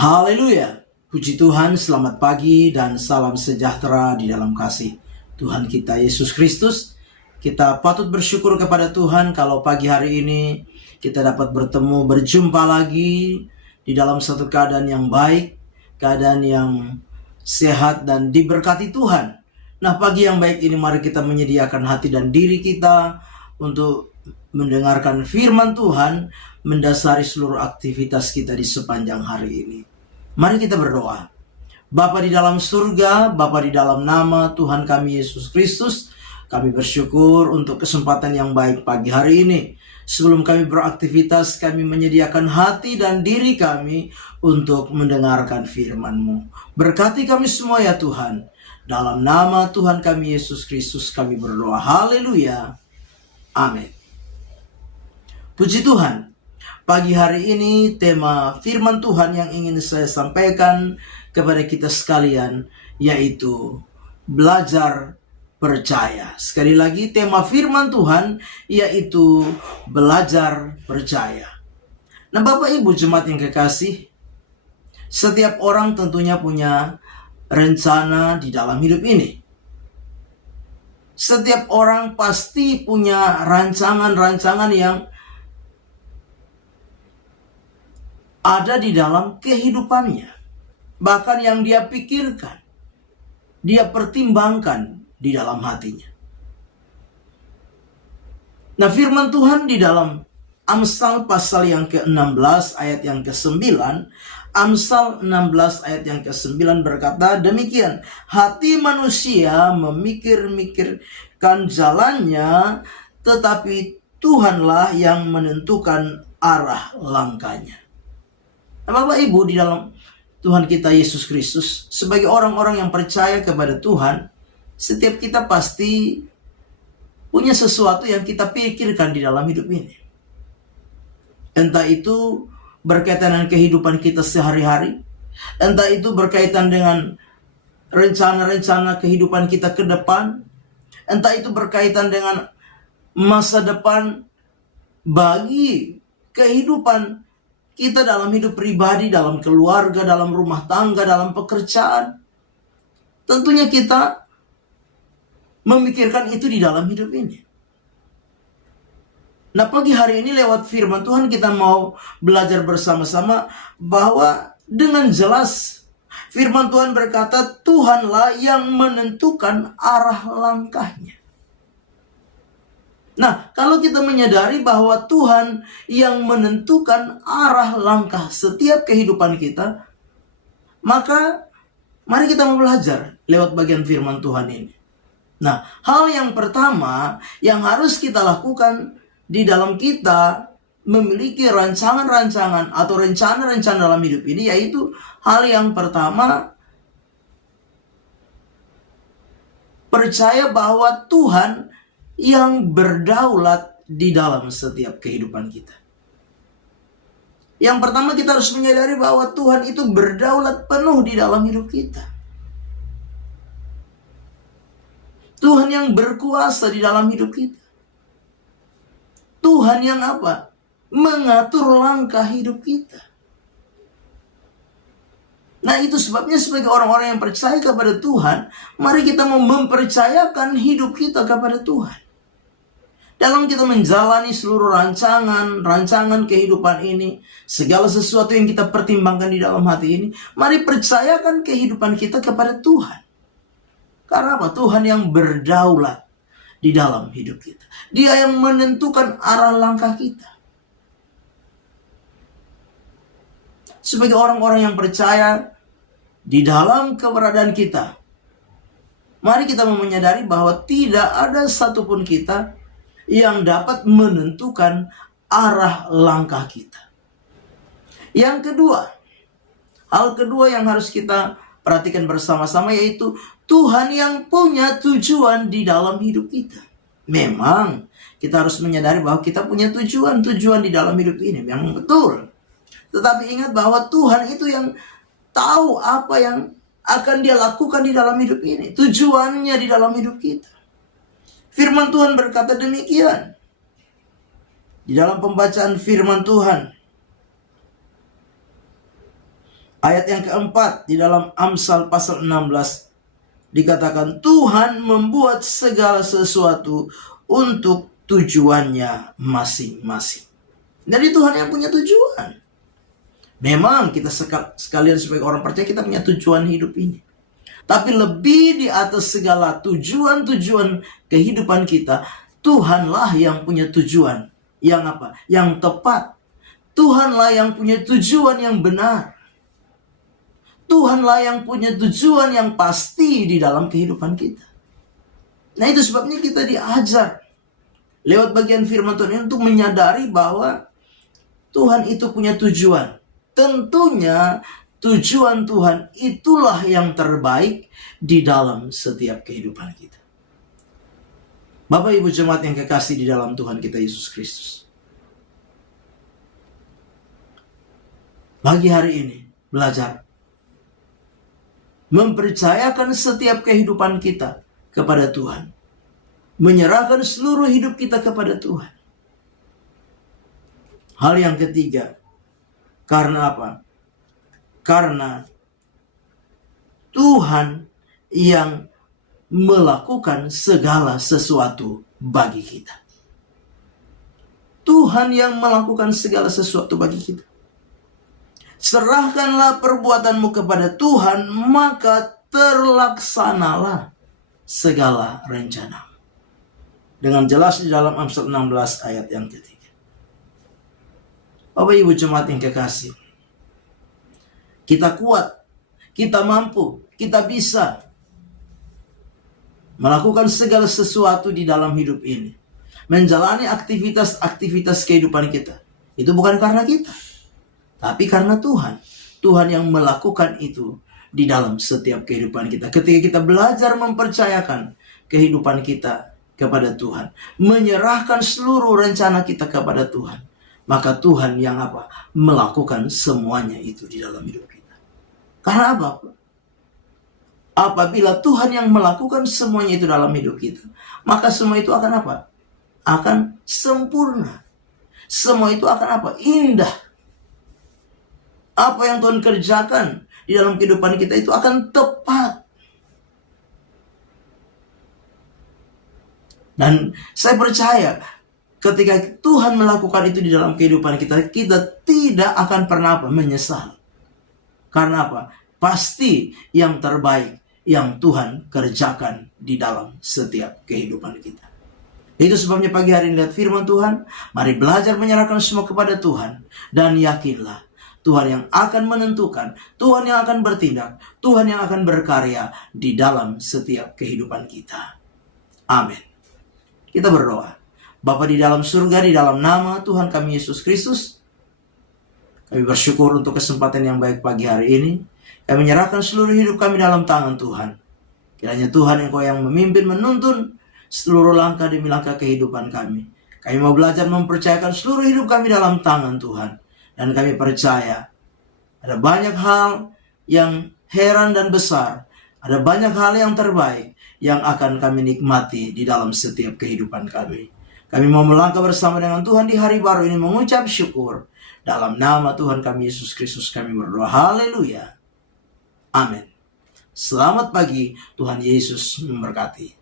Haleluya. Puji Tuhan, selamat pagi dan salam sejahtera di dalam kasih Tuhan kita Yesus Kristus. Kita patut bersyukur kepada Tuhan kalau pagi hari ini kita dapat berjumpa lagi di dalam satu keadaan yang baik, keadaan yang sehat dan diberkati Tuhan. Nah, pagi yang baik ini mari kita menyediakan hati dan diri kita untuk mendengarkan firman Tuhan, mendasari seluruh aktivitas kita di sepanjang hari ini. Mari kita berdoa. Bapa di dalam surga, Bapa di dalam nama Tuhan kami Yesus Kristus, kami bersyukur untuk kesempatan yang baik pagi hari ini. Sebelum kami beraktivitas, kami menyediakan hati dan diri kami untuk mendengarkan firman-Mu. Berkati kami semua ya Tuhan. Dalam nama Tuhan kami Yesus Kristus kami berdoa. Haleluya. Amin. Puji Tuhan. Pagi hari ini tema firman Tuhan yang ingin saya sampaikan kepada kita sekalian yaitu belajar percaya. Sekali lagi tema firman Tuhan yaitu belajar percaya. Nah, Bapak Ibu jemaat yang kekasih, setiap orang tentunya punya rencana di dalam hidup ini. Setiap orang pasti punya rancangan-rancangan yang ada di dalam kehidupannya. Bahkan yang dia pikirkan, dia pertimbangkan di dalam hatinya. Nah, firman Tuhan di dalam Amsal pasal yang ke-16 ayat yang ke-9, Amsal 16 ayat yang ke-9 berkata demikian, hati manusia memikir-mikirkan jalannya, tetapi Tuhanlah yang menentukan arah langkahnya. Nah, Bapak Ibu di dalam Tuhan kita Yesus Kristus, sebagai orang-orang yang percaya kepada Tuhan, setiap kita pasti punya sesuatu yang kita pikirkan di dalam hidup ini. Entah itu berkaitan dengan kehidupan kita sehari-hari, entah itu berkaitan dengan rencana-rencana kehidupan kita ke depan, entah itu berkaitan dengan masa depan bagi kehidupan kita dalam hidup pribadi, dalam keluarga, dalam rumah tangga, dalam pekerjaan. Tentunya kita memikirkan itu di dalam hidup ini. Nah, pagi hari ini lewat firman Tuhan kita mau belajar bersama-sama bahwa dengan jelas firman Tuhan berkata Tuhanlah yang menentukan arah langkahnya. Nah, kalau kita menyadari bahwa Tuhan yang menentukan arah langkah setiap kehidupan kita, maka mari kita mau belajar lewat bagian firman Tuhan ini. Nah, hal yang pertama yang harus kita lakukan di dalam kita memiliki rancangan-rancangan atau rencana-rencana dalam hidup ini, yaitu hal yang pertama, percaya bahwa Tuhan yang berdaulat di dalam setiap kehidupan kita. Yang pertama kita harus menyadari bahwa Tuhan itu berdaulat penuh di dalam hidup kita. Tuhan yang berkuasa di dalam hidup kita. Tuhan yang apa? Mengatur langkah hidup kita. Nah, itu sebabnya sebagai orang-orang yang percaya kepada Tuhan, mari kita mempercayakan hidup kita kepada Tuhan. Dalam kita menjalani seluruh rancangan kehidupan ini, segala sesuatu yang kita pertimbangkan di dalam hati ini, mari percayakan kehidupan kita kepada Tuhan. Karena apa? Tuhan yang berdaulat di dalam hidup kita. Dia yang menentukan arah langkah kita. Sebagai orang-orang yang percaya di dalam keberadaan kita, mari kita menyadari bahwa tidak ada satupun kita yang dapat menentukan arah langkah kita. Yang kedua, hal kedua yang harus kita perhatikan bersama-sama yaitu Tuhan yang punya tujuan di dalam hidup kita. Memang kita harus menyadari bahwa kita punya tujuan di dalam hidup ini, memang betul. Tetapi ingat bahwa Tuhan itu yang tahu apa yang akan Dia lakukan di dalam hidup ini. Tujuannya di dalam hidup kita. Firman Tuhan berkata demikian. Di dalam pembacaan firman Tuhan Ayat yang keempat di dalam Amsal pasal 16 dikatakan Tuhan membuat segala sesuatu untuk tujuannya masing-masing. Jadi Tuhan yang punya tujuan. Memang kita sekalian sebagai orang percaya kita punya tujuan hidup ini. Tapi lebih di atas segala tujuan-tujuan kehidupan kita, Tuhanlah yang punya tujuan. Yang apa? Yang tepat. Tuhanlah yang punya tujuan yang benar. Tuhanlah yang punya tujuan yang pasti di dalam kehidupan kita. Nah, itu sebabnya kita diajar lewat bagian firman Tuhan ini untuk menyadari bahwa Tuhan itu punya tujuan. Tentunya tujuan Tuhan itulah yang terbaik di dalam setiap kehidupan kita. Bapak Ibu jemaat yang kekasih di dalam Tuhan kita Yesus Kristus. Pagi hari ini belajar mempercayakan setiap kehidupan kita kepada Tuhan. Menyerahkan seluruh hidup kita kepada Tuhan. Hal yang ketiga, karena apa? Karena Tuhan yang melakukan segala sesuatu bagi kita. Tuhan yang melakukan segala sesuatu bagi kita. Serahkanlah perbuatanmu kepada Tuhan, maka terlaksanalah segala rencana. Dengan jelas di dalam Amsal 16 ayat yang ketiga. Bapak Ibu jemaat yang kekasih, kita kuat, kita mampu, kita bisa melakukan segala sesuatu di dalam hidup ini. Menjalani aktivitas-aktivitas kehidupan kita. Itu bukan karena kita, tapi karena Tuhan. Tuhan yang melakukan itu di dalam setiap kehidupan kita. Ketika kita belajar mempercayakan kehidupan kita kepada Tuhan, menyerahkan seluruh rencana kita kepada Tuhan, maka Tuhan yang apa? Melakukan semuanya itu di dalam hidup kita. Karena apa? Apabila Tuhan yang melakukan semuanya itu dalam hidup kita, maka semua itu akan apa? Akan sempurna. Semua itu akan apa? Indah. Apa yang Tuhan kerjakan di dalam kehidupan kita itu akan tepat. Dan saya percaya ketika Tuhan melakukan itu di dalam kehidupan kita, kita tidak akan pernah menyesal. Karena apa? Pasti yang terbaik yang Tuhan kerjakan di dalam setiap kehidupan kita. Itu sebabnya pagi hari ini lihat firman Tuhan, mari belajar menyerahkan semua kepada Tuhan. Dan yakinlah, Tuhan yang akan menentukan, Tuhan yang akan bertindak, Tuhan yang akan berkarya di dalam setiap kehidupan kita. Amin. Kita berdoa. Bapa di dalam surga, di dalam nama Tuhan kami Yesus Kristus, kami bersyukur untuk kesempatan yang baik pagi hari ini. Kami menyerahkan seluruh hidup kami dalam tangan Tuhan. Kiranya Tuhan Engkau yang memimpin, menuntun seluruh langkah demi langkah kehidupan kami. Kami mau belajar mempercayakan seluruh hidup kami dalam tangan Tuhan. Dan kami percaya ada banyak hal yang heran dan besar. Ada banyak hal yang terbaik yang akan kami nikmati di dalam setiap kehidupan kami. Kami mau melangkah bersama dengan Tuhan di hari baru ini mengucap syukur. Dalam nama Tuhan kami Yesus Kristus kami berdoa. Haleluya. Amin. Selamat pagi, Tuhan Yesus memberkati.